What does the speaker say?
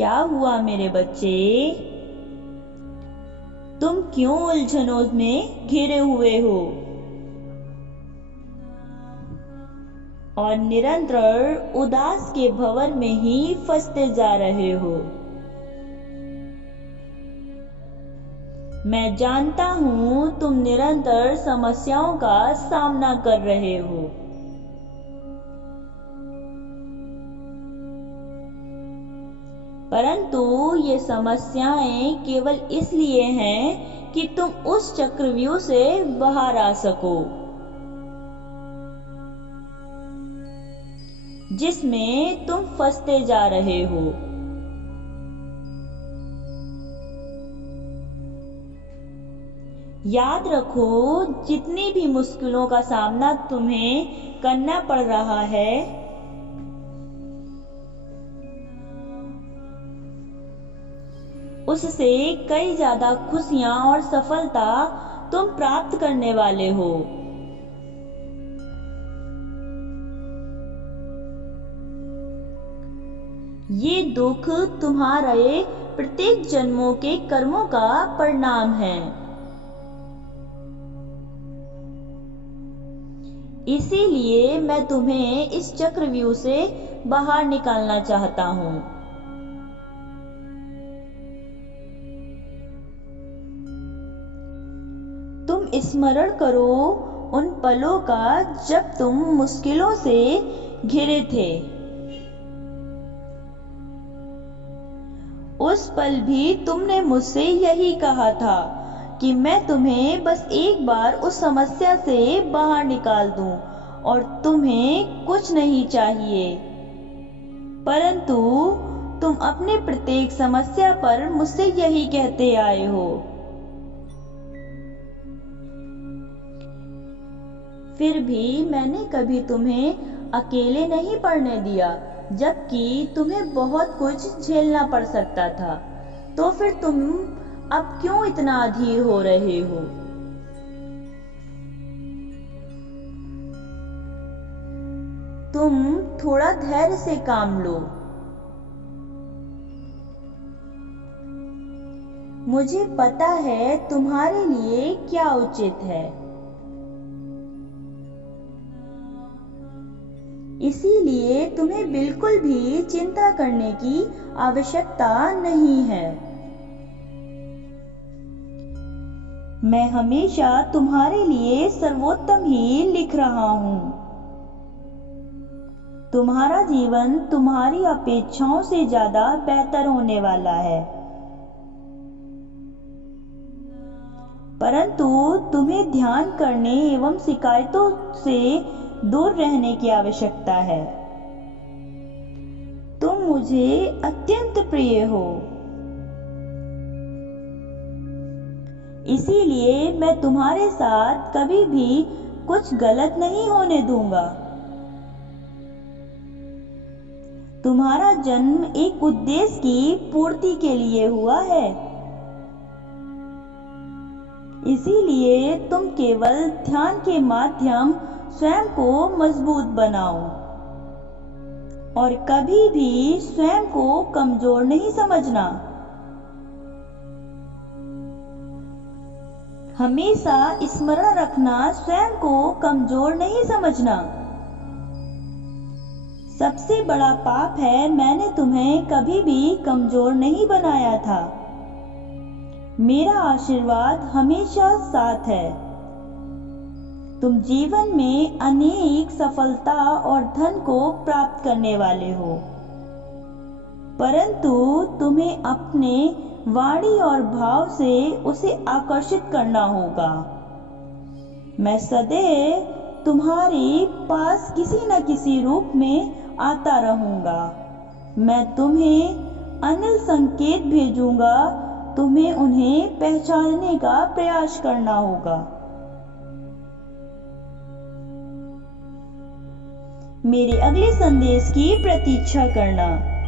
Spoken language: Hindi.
क्या हुआ मेरे बच्चे? तुम क्यों उलझनों में घिरे हुए हो और निरंतर उदास के भंवर में ही फंसते जा रहे हो? मैं जानता हूं तुम निरंतर समस्याओं का सामना कर रहे हो। परंतु ये समस्याएं केवल इसलिए हैं कि तुम उस चक्रव्यूह से बाहर आ सको जिसमें तुम फंसते जा रहे हो। याद रखो, जितनी भी मुश्किलों का सामना तुम्हें करना पड़ रहा है, उससे कई ज्यादा खुशियां और सफलता तुम प्राप्त करने वाले हो। ये दुख तुम्हारे प्रत्येक जन्मों के कर्मों का परिणाम है। इसीलिए मैं तुम्हें इस चक्रव्यूह से बाहर निकालना चाहता हूं। तुम स्मरण करो उन पलों का जब तुम मुश्किलों से घिरे थे। उस पल भी तुमने मुझसे यही कहा था कि मैं तुम्हें बस एक बार उस समस्या से बाहर निकाल दूं और तुम्हें कुछ नहीं चाहिए। परंतु तुम अपने प्रत्येक समस्या पर मुझसे यही कहते आए हो। फिर भी मैंने कभी तुम्हें अकेले नहीं पड़ने दिया, जबकि तुम्हें बहुत कुछ झेलना पड़ सकता था। तो फिर तुम अब क्यों इतना अधीर हो रहे हो? तुम थोड़ा धैर्य से काम लो। मुझे पता है तुम्हारे लिए क्या उचित है, इसीलिए तुम्हें बिल्कुल भी चिंता करने की आवश्यकता नहीं है। मैं हमेशा तुम्हारे लिए सर्वोत्तम ही लिख रहा हूं। तुम्हारा जीवन तुम्हारी अपेक्षाओं से ज्यादा बेहतर होने वाला है। परंतु तुम्हें ध्यान करने एवं शिकायतों से दूर रहने की आवश्यकता है। तुम मुझे अत्यंत प्रिय हो, इसीलिए मैं तुम्हारे साथ कभी भी कुछ गलत नहीं होने दूंगा। तुम्हारा जन्म एक उद्देश्य की पूर्ति के लिए हुआ है, इसीलिए तुम केवल ध्यान के माध्यम स्वयं को मजबूत बनाओ और कभी भी स्वयं को कमजोर नहीं समझना। हमेशा स्मरण रखना, स्वयं को कमजोर नहीं समझना। सबसे बड़ा पाप है मैंने तुम्हें कभी भी कमजोर नहीं बनाया था। मेरा आशीर्वाद हमेशा साथ है। तुम जीवन में अनेक सफलता और धन को प्राप्त करने वाले हो, परंतु तुम्हें अपने वाणी और भाव से उसे आकर्षित करना होगा। मैं सदैव तुम्हारे पास किसी न किसी रूप में आता रहूंगा। मैं तुम्हें अनल संकेत भेजूंगा, तुम्हें उन्हें पहचानने का प्रयास करना होगा। मेरे अगले संदेश की प्रतीक्षा करना।